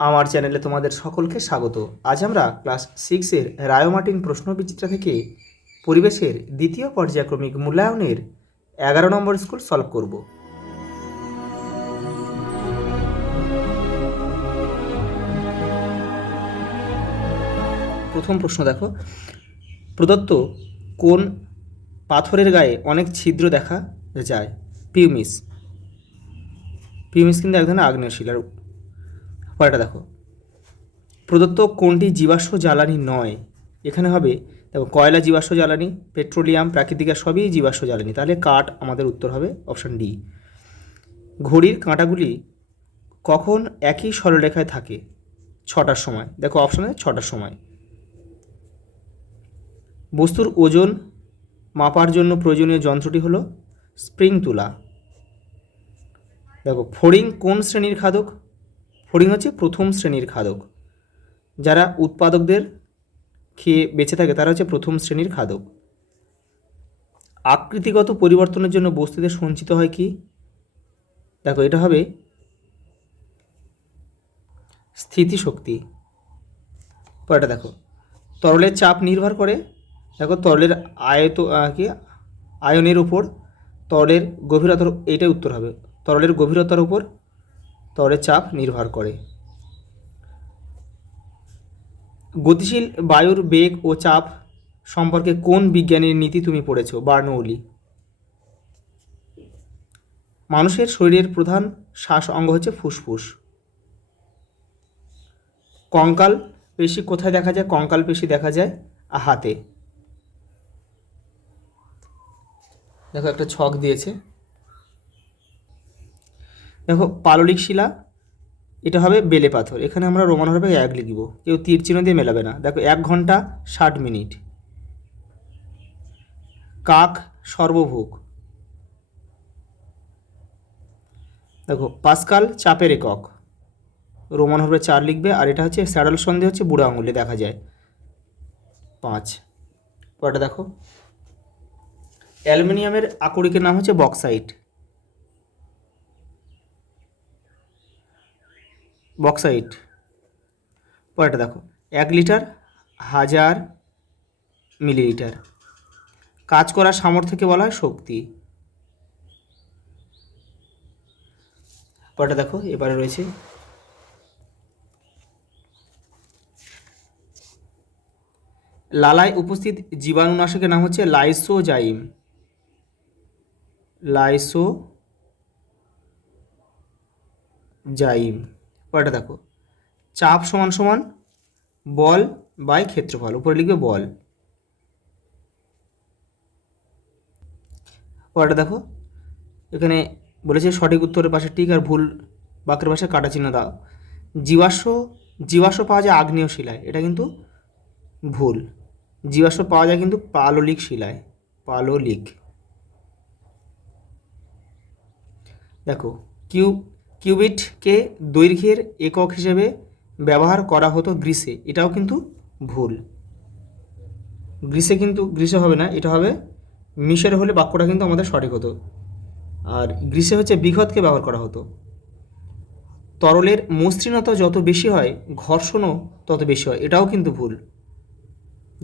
আমার চ্যানেলে তোমাদের সকলকে স্বাগত। আজ আমরা ক্লাস 6-এর রায় মার্টিন প্রশ্নবিচিত্রা থেকে পরিবেশের দ্বিতীয় পর্যায়ক্রমিক মূল্যায়নের 11 নম্বর স্কুল সলভ করব। প্রথম প্রশ্ন দেখো, প্রদত্ত কোন পাথরের গায়ে অনেক ছিদ্র দেখা যায়? পিউমিস। পিউমিস কিন্তু এক ধরনের আগ্নেয় শিলার। পরেরটা দেখো, প্রদত্ত কোনটি জীবাশ্ম জ্বালানি নয়? এখানে হবে দেখো, কয়লা জীবাশ্ম জ্বালানি, পেট্রোলিয়াম, প্রাকৃতিক গ্যাস সবই জীবাশ্ম জ্বালানি, তাহলে কাঠ আমাদের উত্তর হবে অপশান ডি। ঘড়ির কাঁটাগুলি কখন একই সরলরেখায় থাকে? 6টার সময়। দেখো অপশানে 6টার সময়। বস্তুর ওজন মাপার জন্য প্রয়োজনীয় যন্ত্রটি হলো স্প্রিং তুলা। দেখো ফড়িং কোন শ্রেণীর খাদক? ফড়িং হচ্ছে প্রথম শ্রেণীর খাদক। যারা উৎপাদকদের খেয়ে বেঁচে থাকে তারা হচ্ছে প্রথম শ্রেণীর খাদক। আকৃতিগত পরিবর্তনের জন্য বস্তুতে সঞ্চিত হয় কি? দেখো এটা হবে স্থিতিশক্তি। পরেরটা দেখো, তরলের চাপ নির্ভর করে, দেখো তরলের আয়নের উপর তরলের গভীরতার, এইটাই উত্তর হবে, তরলের গভীরতার উপর তরলের চাপ নির্ভর করে। গতিশীল বায়ুর বেগ ও চাপ সম্পর্কে কোন বিজ্ঞানীর নীতি তুমি পড়েছো? বার্নৌলি। মানুষের শরীরের প্রধান শ্বাস অঙ্গ হচ্ছে ফুসফুস। কঙ্কাল পেশি কোথায় দেখা যায়? কঙ্কাল পেশি দেখা যায় হাতে। দেখো একটা ছক দিয়েছে, দেখো পাললিক শিলা, এটা হবে বেলে পাথর। এখানে আমরা রোমান হরফে 1 লিখব, কেউ তীর চিহ্ন দিয়ে মেলাবে না। দেখো 1 ঘন্টা 60 মিনিট। কাক সর্বভুক। দেখো পাস্কাল চাপের একক, রোমান হরফে 4 লিখবে। আর এটা হচ্ছে স্যাডল সন্ধি, হচ্ছে বুড়ো আঙুলে দেখা যায় 5। পরেটা দেখো, অ্যালুমিনিয়ামের আকরিকের নাম হচ্ছে বক্সাইট। বক্সাইট। পরেটা দেখো, 1 লিটার 1000 মিলিলিটার। কাজ করার সামর্থ্যকে বলা হয় শক্তি। পরেটা দেখো, এবারে রয়েছে লালায় উপস্থিত জীবাণুনাশকের নাম হচ্ছে লাইসোজাইম। লাইসোজাইম। পরেটা দেখো, চাপ সমান সমান বল বাই ক্ষেত্রফল, উপরে লিখবে বল। পরেটা দেখো, এখানে বলেছে সঠিক উত্তরের পাশে টিক আর ভুল বাক্যের পাশে কাটা চিহ্ন দাও। জীবাশ্ম পাওয়া যায় আগ্নেয় শিলায়, এটা কিন্তু ভুল। জীবাশ্ম পাওয়া যায় কিন্তু পাললিক শিলায়, পাললিক। দেখো কিউবিটকে দৈর্ঘ্যের একক হিসেবে ব্যবহার করা হতো গ্রিসে, এটাও কিন্তু ভুল। গ্রিসে হবে না, এটা হবে মিশরে, হলে বাক্যটা কিন্তু আমাদের সঠিক হতো। আর গ্রিসে হচ্ছে বিঘতকে ব্যবহার করা হতো। তরলের মসৃণতা যত বেশি হয় ঘর্ষণও তত বেশি হয়, এটাও কিন্তু ভুল।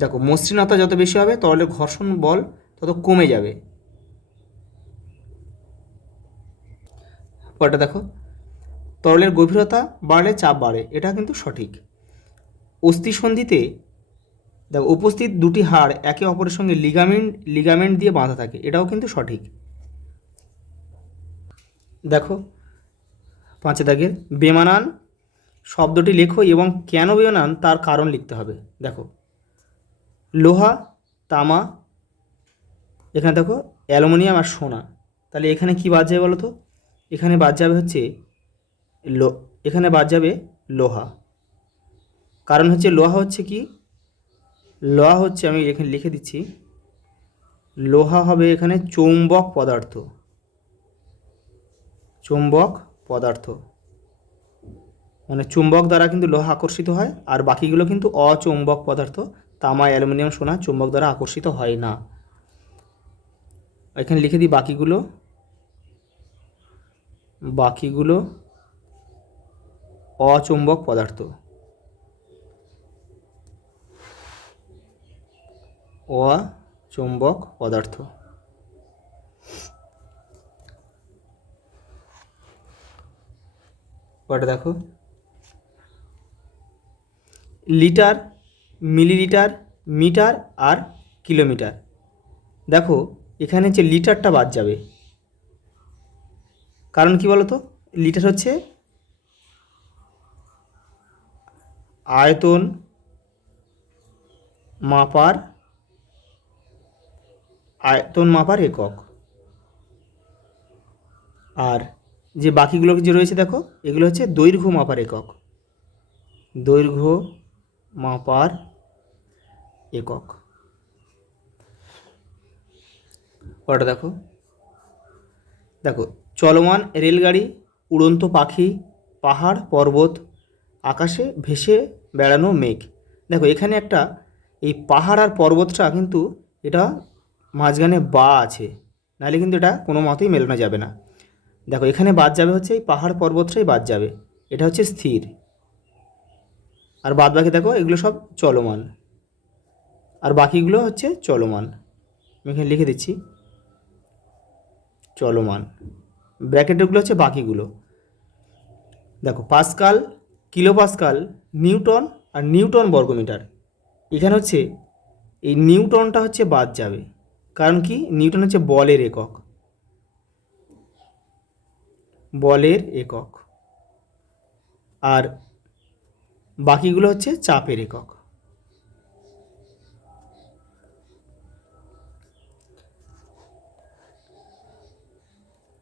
দেখো মসৃণতা যত বেশি হবে তরলের ঘর্ষণ বল তত কমে যাবে। পরেরটা দেখো, তরলের গভীরতা বাড়লে চাপ বাড়ে, এটা কিন্তু সঠিক। অস্থিসন্ধিতে দেখো উপস্থিত দুটি হাড় একে অপরের সঙ্গে লিগামেন্ট দিয়ে বাঁধা থাকে, এটাও কিন্তু সঠিক। দেখো 5 দাগের, বেমানান শব্দটি লেখো এবং কেন বেমানান তার কারণ লিখতে হবে। দেখো লোহা, তামা, এখানে দেখো অ্যালুমিনিয়াম আর সোনা, তাহলে এখানে কি বাদ যাবে বলো তো? এখানে বাদ যাবে হচ্ছে এখানে বাদ যাবে লোহা। কারণ হচ্ছে লোহা হচ্ছে কি, লোহা হচ্ছে, আমি এখানে লিখে দিচ্ছি, লোহা হবে এখানে চৌম্বক পদার্থ। চৌম্বক পদার্থ মানে চুম্বক দ্বারা কিন্তু লোহা আকর্ষিত হয়, আর বাকিগুলো কিন্তু অচৌম্বক পদার্থ। তামা, অ্যালুমিনিয়াম, সোনা চুম্বক দ্বারা আকর্ষিত হয় না। এখানে লিখে দিই বাকিগুলো অচুম্বক পদার্থ। অচুম্বক পদার্থ। পরেরটা দেখো, লিটার, মিলিলিটার, মিটার আর কিলোমিটার। দেখো এখানে যে লিটারটা বাদ যাবে, কারণ কি বলো তো, লিটার হচ্ছে আয়তন মাপার একক। আর যে বাকিগুলো যে রয়েছে দেখো, এগুলো হচ্ছে দৈর্ঘ্য মাপার একক। দৈর্ঘ্য মাপার একক। পরেরটা দেখো, দেখো চলমান রেলগাড়ি, উড়ন্ত পাখি, পাহাড় পর্বত, আকাশে ভেসে বেড়ানো মেঘ। দেখো এখানে একটা, এই পাহাড় আর পর্বতটা কিন্তু এটা মাঝখানে বা আছে, নাহলে কিন্তু এটা কোনো মতেই মেলানো যাবে না। দেখো এখানে বাদ যাবে হচ্ছে এই পাহাড় পর্বতটাই বাদ যাবে, এটা হচ্ছে স্থির। আর বাদ বাকি দেখো এগুলো সব চলমান, আর বাকিগুলো হচ্ছে চলমান। আমি এখানে লিখে দিচ্ছি চলমান, ব্র্যাকেটগুলো হচ্ছে বাকিগুলো। দেখো পাস্কাল, কিলো পাস্কাল, নিউটন আর নিউটন বর্গমিটার। এখানে হচ্ছে এই নিউটনটা হচ্ছে বাদ যাবে, কারণ কি, নিউটন হচ্ছে বলের একক। বলের একক। আর বাকিগুলো হচ্ছে চাপের একক।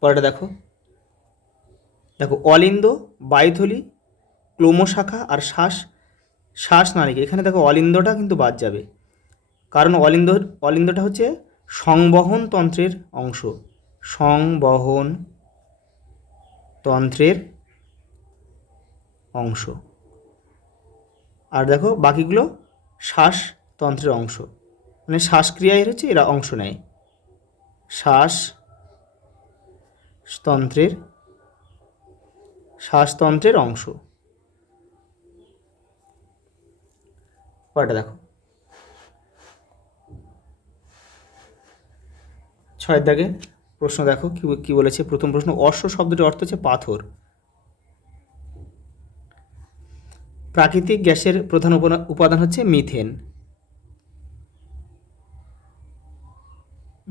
পরেরটা দেখো, দেখো অলিন্দ, বায়ুথলি, ক্লোমশাখা আর শ্বাসনালীকা। এখানে দেখো অলিন্দটা কিন্তু বাদ যাবে, কারণ অলিন্দটা হচ্ছে সংবহন তন্ত্রের অংশ। সংবহন তন্ত্রের অংশ। আর দেখো বাকিগুলো শ্বাসতন্ত্রের অংশ, মানে শ্বাসক্রিয়ায় হচ্ছে এরা অংশ নেয়। শ্বাসতন্ত্রের অংশ। পরেরটা দেখো, 6 দাগে প্রশ্ন দেখো কি বলেছে। প্রথম প্রশ্ন, অশ্ব শব্দটির অর্থ হচ্ছে পাথর। প্রাকৃতিক গ্যাসের প্রধান উপাদান হচ্ছে মিথেন।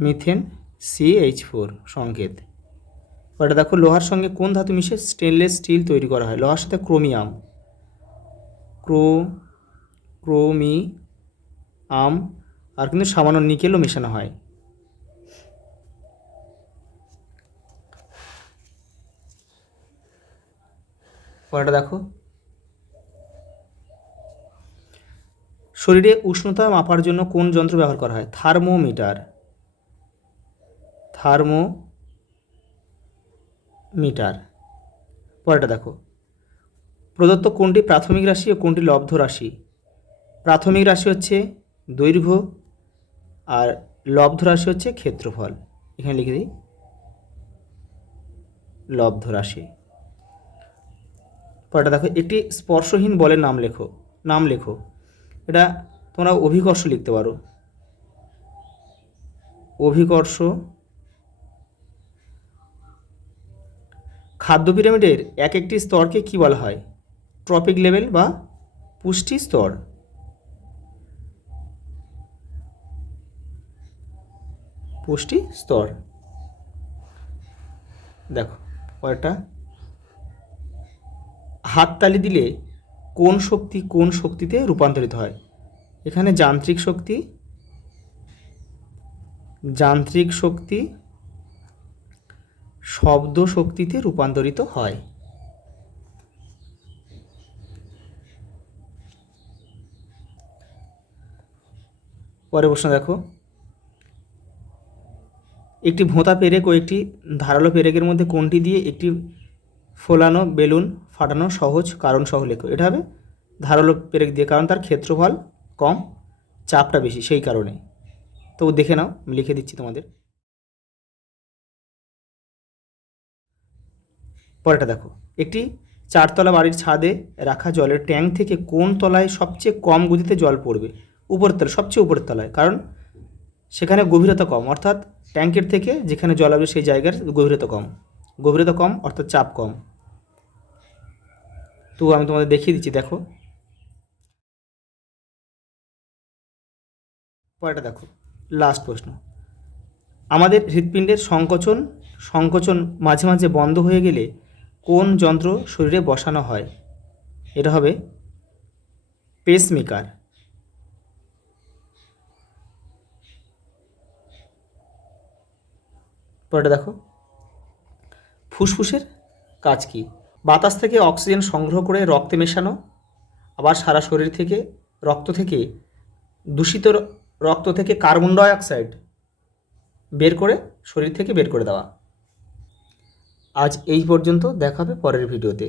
মিথেন CH4 সংকেত। এটা দেখো, লোহার সঙ্গে কোন ধাতু মিশে স্টেনলেস স্টিল তৈরি করা হয়? লোহার সাথে ক্রোমিয়াম। ক্রোমিয়াম। আর কিন্তু সামান্য নিকেলও মেশানো হয়। পরেরটা দেখো, শরীরে উষ্ণতা মাপার জন্য কোন যন্ত্র ব্যবহার করা হয়? থার্মোমিটার। পরেরটা দেখো, প্রদত্ত কোনটি প্রাথমিক রাশি ও কোনটি লব্ধ রাশি? প্রাথমিক রাশি হচ্ছে দৈর্ঘ্য, আর লব্ধ রাশি হচ্ছে ক্ষেত্রফল। এখানে লিখে দিই লব্ধ রাশি। পরেরটা দেখো, একটি স্পর্শহীন বলের নাম লেখো। এটা তোমরা অভিকর্ষ লিখতে পারো। অভিকর্ষ। খাদ্য পিরামিডের এক একটি স্তরকে কি বলা হয়? ট্রপিক লেভেল বা পুষ্টি স্তর। পুষ্টি স্তর। দেখো পরেরটা, হাততালি দিলে কোন শক্তিতে রূপান্তরিত হয়? এখানে যান্ত্রিক শক্তি শব্দ শক্তিতে রূপান্তরিত হয়। পরের প্রশ্ন দেখো, একটি ভোঁতা পেরেক ও একটি ধারালো পেরেকের মধ্যে কোনটি দিয়ে একটি ফোলানো বেলুন ফাটানো সহজ? কারণ সহ লেখো। এটা হবে ধারালো পেরেক দিয়ে, কারণ তার ক্ষেত্রফল কম, চাপটা বেশি, সেই কারণে। তো দেখে নাও, আমি লিখে দিচ্ছি তোমাদের। পরেরটা দেখো, একটি চারতলা বাড়ির ছাদে রাখা জলের ট্যাঙ্ক থেকে কোন তলায় সবচেয়ে কম গতিতে জল পড়বে? উপরের তলায়, সবচেয়ে উপরের তলায়, কারণ সেখানে গভীরতা কম, অর্থাৎ ট্যাঙ্কের থেকে যেখানে জল আসবে সেই জায়গার গভীরতা কম, গভীরতা কম অর্থাৎ চাপ কম। তো আমি তোমাদের দেখিয়ে দিচ্ছি, দেখো পরেরটা দেখো, লাস্ট প্রশ্ন। আমাদের হৃৎপিণ্ডের সংকোচন মাঝে মাঝে বন্ধ হয়ে গেলে কোন যন্ত্র শরীরে বসানো হয়? এটা হবে পেসমেকার। পরেরটা দেখো, ফুসফুসের কাজ কী? বাতাস থেকে অক্সিজেন সংগ্রহ করে রক্তে মেশানো, আবার সারা শরীর থেকে দূষিত রক্ত থেকে কার্বন ডাই অক্সাইড বের করে শরীর থেকে বের করে দেওয়া। আজ এই পর্যন্ত, দেখা হবে পরের ভিডিওতে।